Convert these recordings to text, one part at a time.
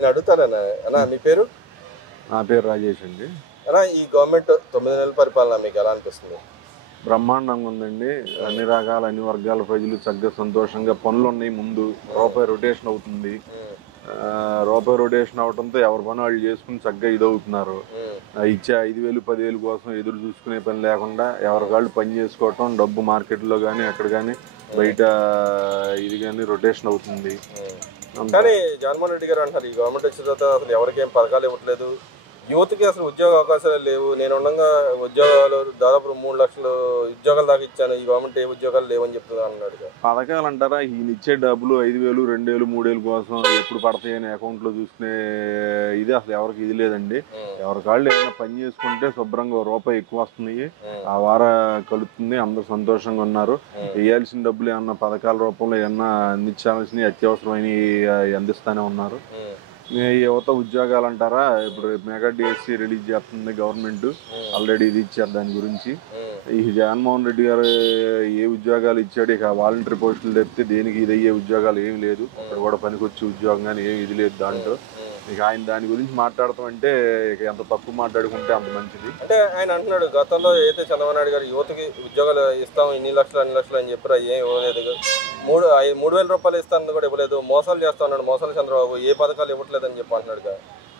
నేను అడుగుతానన్నా అన్నా హ్మ్. మీ పేరు? నా పేరు రాజేష్ అండి. అన్నా ఈ గవర్నమెంట్ 9 నెలల పరిపాలన మీకు ఎలా అనిపిస్తుంది? బ్రహ్మాండంగా ఉందండి. హ్మ్. అన్ని రకాల, అన్ని వర్గాల ప్రజలు చక్కగా సంతోషంగా పనులున్నాయి ముందు. హ్మ్. రూపాయి రొటేషన్ అవుతుంది. హ్మ్. రూపాయి రొటేషన్ అవ్వడంతో ఎవరి పని వాళ్ళు చేసుకుని చక్కగా ఇదవుతున్నారు. హ్మ్. ఇచ్చే 5,000, 10,000 కోసం ఎదురు చూసుకునే పని లేకుండా హ్మ్. ఎవరికాళ్ళు పని చేసుకోవటం, డబ్బు మార్కెట్‌లో గానీ, ఎక్కడ గానీ హ్మ్. బయట ఇది గానీ రొటేషన్ అవుతుంది. హ్మ్. అంతా కానీ జగన్మోహన్ రెడ్డి గారు అంటున్నారు, ఈ గవర్నమెంట్ వచ్చిన తర్వాత అసలు ఎవరికేం పథకాలు ఇవ్వట్లేదు. యువతకి అసలు ఉద్యోగ అవకాశాలే లేవు. నేనుండంగా ఉద్యోగాలు దాదాపు 3,00,000 ఉద్యోగాల దాకా ఇచ్చాను. ఈ గవర్నమెంట్ ఏ ఉద్యోగాలు లేవని చెప్తుంది అన్నాడుగా. పథకాలంటారా? ఈయనిచ్చే డబ్బులు 5,000, 2,000, 3,000 కోసం ఎప్పుడు పడతాయని అకౌంట్‌లో చూసుకునే ఇది అసలు ఎవరికీ ఇది లేదండి. హ్మ్. ఎవరికాళ్ళు ఏదైనా పని చేసుకుంటే శుభ్రంగా ఓ రూపాయి ఎక్కువొస్తున్నాయి. హ్మ్. ఆ వార కలుస్తుంది. అందరూ సంతోషంగా ఉన్నారు. హ్మ్. ఎయ్యాల్సిన డబ్బులు ఏమన్నా పథకాల రూపంలో ఏమన్నా అందించాల్సినయి అత్యవసరమైనయి అందిస్తానే ఉన్నారు. హ్మ్. ఈ యువత ఉద్యోగాలంటారా? ఇప్పుడు మెగా డిఎస్సి రిలీజ్ చేస్తుంది గవర్నమెంటు. హ్మ్. ఆల్రెడీ ఇది ఇచ్చారు దాని గురించి. హ్మ్. ఈ జగన్మోహన్ రెడ్డి గారు ఏ ఉద్యోగాలు ఇచ్చాడు, ఇక వాలంటరీ పోస్టులు తప్పితే దేనికి ఇదయ్యే ఉద్యోగాలు ఏమి లేదు. ఒక్కటి హ్మ్. కూడా పనికొచ్చే ఉద్యోగం కానీ ఏమి ఇది లేదు హ్మ్. దాంట్లో. హ్మ్. ఇక ఆయన దాని గురించి మాట్లాడతాం అంటే ఇక ఎంత తక్కువ మాట్లాడుకుంటే అంత మంచిది. అంటే ఆయన అంటున్నాడు, గతంలో ఏదైతే చంద్రబాబు నాయుడు గారు యువతకి ఉద్యోగాలు ఇస్తాం ఇన్ని లక్షలు అన్ని లక్షలు అని చెప్పారు, అవి ఏం ఇవ్వలేదు. 3,000 రూపాయలు ఇస్తానని కూడా ఇవ్వలేదు. మోసాలు చేస్తా ఉన్నాడు ముసలి చంద్రబాబు, ఏ పథకాలు ఇవ్వట్లేదని చెప్పి అంటున్నాడుగా.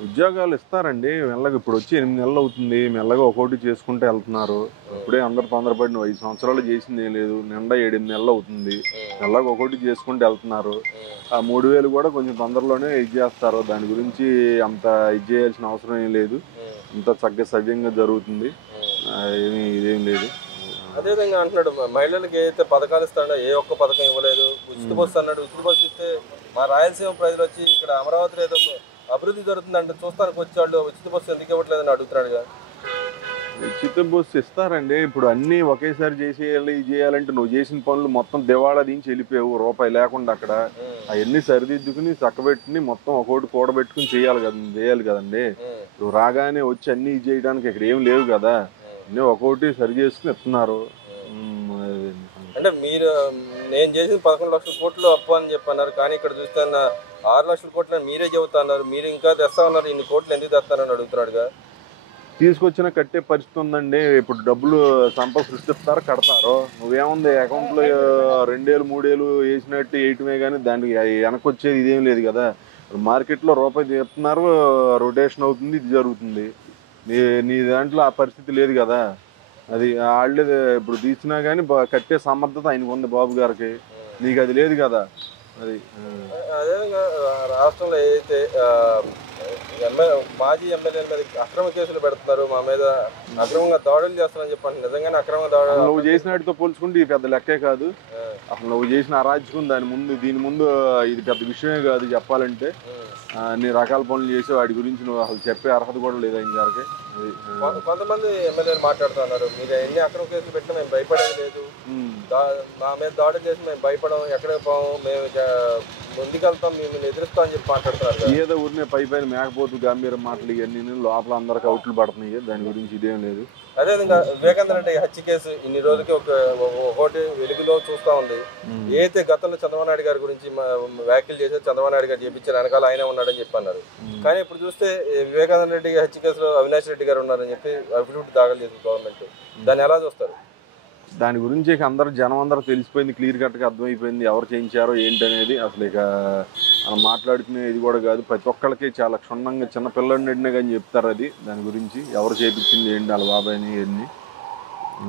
ఉద్యోగాలు ఇస్తారండి. మెల్లగా ఇప్పుడు వచ్చి 8 నెలలు అవుతుంది. మెల్లగా ఒక్కోటి చేసుకుంటూ వెళ్తున్నారు. ఉమ్, ఇప్పుడే అందరూ తొందరపడి 5 సంవత్సరాలు చేసింది ఏం లేదు. నిండా 7, 8 నెలలు అవుతుంది. ఉమ్, మెల్లగా ఒక్కోటి చేసుకుంటూ వెళ్తున్నారు. ఉమ్, ఆ 3,000 కూడా కొంచెం తొందరలోనే ఇది చేస్తారు. దాని గురించి అంత ఇది చేయాల్సిన అవసరం ఏం లేదు. ఉమ్, అంతా చక్కగా సవ్యంగా జరుగుతుంది. ఉమ్. ఇదేం లేదు. అదేవిధంగా అంటున్నాడు, మహిళలకు ఏదైతే పథకాలు ఇస్తాడో ఏ ఒక్క పథకం ఇవ్వలేదు. ఉచిత ఉమ్. బస్సు అన్నాడు. ఉచిత బస్సు ఇస్తే మా రాయలసీమ ప్రజలు వచ్చి ఇక్కడ అమరావతిలో ఏదో అభివృద్ధి జరుగుతుందంటే చూస్తానికి వచ్చేవాళ్ళు ఉచిత బస్సు ఎందుకు ఇవ్వట్లేదని అడుగుతున్నాడుగా. ఉచిత బస్సు ఇస్తారండి. ఇప్పుడు అన్నీ ఒకేసారి చేసేయాలి, ఇది చేయాలంటే నువ్వు చేసిన పనులు మొత్తం దివాళా దించి వెళ్ళిపోయావు. రూపాయి లేకుండా అక్కడ. ఉమ్, అవన్నీ సరిదిద్దుకుని చక్కబెట్టుకుని మొత్తం ఒకటి కూడబెట్టుకుని చేయాలి కదండి. ఉమ్, నువ్వు రాగానే వచ్చి అన్నీ ఇది చేయడానికి ఇక్కడ ఏం లేవు కదా. ఉమ్, అన్నీ ఒక్కొక్కటి సరి చేసుకుని ఇస్తున్నారు. ఉమ్. అదండి సంగతి. అంటే మీరు నేను చేసిన 11,00,000 కోట్లు అప్పు అని చెప్పి అన్నారు. కానీ ఇక్కడ చూస్తే 6,00,000 కోట్లు అని మీరే చెబుతున్నారు. మీరు ఇంకా తెస్తా ఉన్నారు. ఇన్ని కోట్లు ఎందుకు తెస్తానని అడుగుతున్నాడుగా. తీసుకొచ్చినా కట్టే పరిస్థితి ఉందండి. ఇప్పుడు డబ్బులు సంపద సృష్టిస్తారు, కడతారు. నువ్వేముంది అకౌంట్లో 2,000, 3,000 వేసినట్టు వేయటమే కానీ దానికి వెనకొచ్చేది ఇదేం లేదు కదా. మార్కెట్లో రూపాయి చెప్తున్నారు, రొటేషన్ అవుతుంది, ఇది జరుగుతుంది. నీ నీ దాంట్లో ఆ పరిస్థితి లేదు కదా. అది వాళ్ళే ఇప్పుడు తీసినా కానీ కట్టే సమర్థత ఆయనకు ఉంది బాబు గారికి. నీకు అది లేదు కదా. అది అదేవిధంగా రాష్ట్రంలో ఏదైతే మాజీ ఎమ్మెల్యేల మీద అక్రమ కేసులు పెడుతున్నారు, మా మీద అక్రమంగా దాడులు చేస్తారని చెప్పండి. నిజంగానే అక్రమ అసలు దాడులు నువ్వు చేసిన వాటితో పోల్చుకుంటే ఇది పెద్ద లెక్కే కాదు. అసలు నువ్వు చేసిన అరాచకం దీని ముందు ఇది పెద్ద విషయమే కాదు చెప్పాలంటే. అన్ని రకాల పనులు చేసి వాటి గురించి నువ్వు అసలు చెప్పే అర్హత కూడా లేదు ఆయన గారికి. అది, కొంతమంది ఎమ్మెల్యేలు మాట్లాడుతున్నారు, మీరు ఎన్ని అక్రమ కేసులు పెట్టినా మేము భయపడేది లేదు. ఉమ్. మా మీద దాడులు చేసి మేము భయపడం, ఎక్కడికి పోము, మేము ముందుకెళ్తాం, మేము ఎదురుస్తాం అని చెప్పి మాట్లాడుతున్నారు. ఏదో ఊరినే పైన మేకపోతు గంభీర మాటలు ఇవన్నీ లోపల అందరికి అవుట్లు పడుతున్నాయి. దాని గురించి ఇదేం లేదు. అదేవిధంగా వివేకానంద రెడ్డి హత్య కేసు ఇన్ని రోజులకి ఒకటి వెలుగులో చూస్తా ఉంది. ఏదైతే గతంలో చంద్రబాబు నాయుడు గారి గురించి వ్యాఖ్యలు చేసే చంద్రబాబు నాయుడు గారు చేపించారు, వెనకాల ఆయనే ఉన్నాడని చెప్పి అన్నారు. కానీ ఇప్పుడు చూస్తే వివేకానంద రెడ్డి హత్య కేసులో అవినాష్ రెడ్డి గారు ఉన్నారని చెప్పి అఫిడవిట్ దాఖలు చేసింది గవర్నమెంట్. దాన్ని ఎలా చూస్తారు? దాని గురించి ఇక జనం అందరూ తెలిసిపోయింది, క్లియర్ కట్గా అర్థమైపోయింది ఎవరు చేయించారో ఏంటనేది. అసలు ఇక మనం మాట్లాడుకునే ఇది కూడా కాదు. ప్రతి ఒక్కరికి చాలా క్షుణ్ణంగా చిన్న పిల్లడిని అడిగినా కానీ చెప్తారు అది. దాని గురించి ఎవరు చేయించింది ఏంటి వాళ్ళ బాబాయ్ని ఇవన్నీ.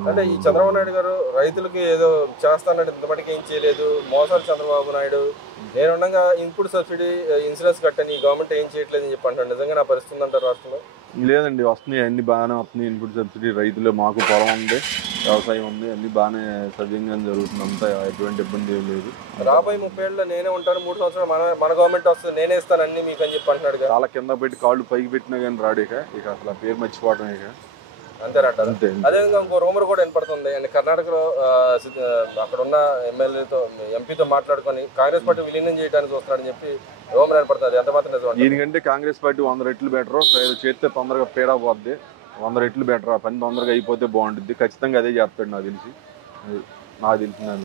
అంటే ఈ చంద్రబాబు నాయుడు గారు రైతులకి ఏదో చేస్తానంటే ఇంతమటికి ఏం చేయలేదు. మోసాలు చంద్రబాబు నాయుడు. నేనుండగా ఇన్పుట్ సబ్సిడీ ఇన్సూరెన్స్ కట్టని ఈ గవర్నమెంట్ ఏం చేయట్లేదని చెప్పి అంటారు. నిజంగా నా పరిస్థితి ఉందంటారు రాష్ట్రంలో? లేదండి, వస్తున్నాయి, అన్ని బాగానే వస్తున్నాయి. ఇన్పుట్ సబ్సిడీ రైతులు, మాకు పొలం ఉంది, వ్యవసాయం ఉంది, అన్ని బాగానే సవ్యంగా జరుగుతుంది. అంతా ఎటువంటి ఇబ్బంది ఏం లేదు. రాబోయే 30 ఏళ్ళలో నేనే ఉంటాను, 3 సంవత్సరాలు మన గవర్నమెంట్ వస్తుంది, నేనే ఇస్తాను అన్ని మీకు అని చెప్పి అంటున్నాడు. కాళ్ళ కింద పెట్టి కాళ్ళు పైకి పెట్టినా కానీ రాడు. ఇక అసలు ఆ పేరు మర్చిపోవడం ఇక అంతేనంటారు. అంతే. అదేవిధంగా ఇంకో రూమర్ కూడా వినపడుతుంది అండ్ కర్ణాటకలో అక్కడ ఉన్న ఎమ్మెల్యేతో ఎంపీతో మాట్లాడుకొని కాంగ్రెస్ పార్టీ విలీనం చేయడానికి చూస్తున్నాడని చెప్పి రూమర్ వినపడుతుంది. ఎంత మాత్రం నిజం? దీనికంటే కాంగ్రెస్ పార్టీ 100 రెట్లు బెటరు. చేస్తే తొందరగా పీడా పోద్ది. 100 రెట్లు బెటర్. ఆ పని తొందరగా అయిపోతే బాగుంటుంది. ఖచ్చితంగా అదే చేస్తాడు నాకు తెలిసి. నాకు తెలిసిన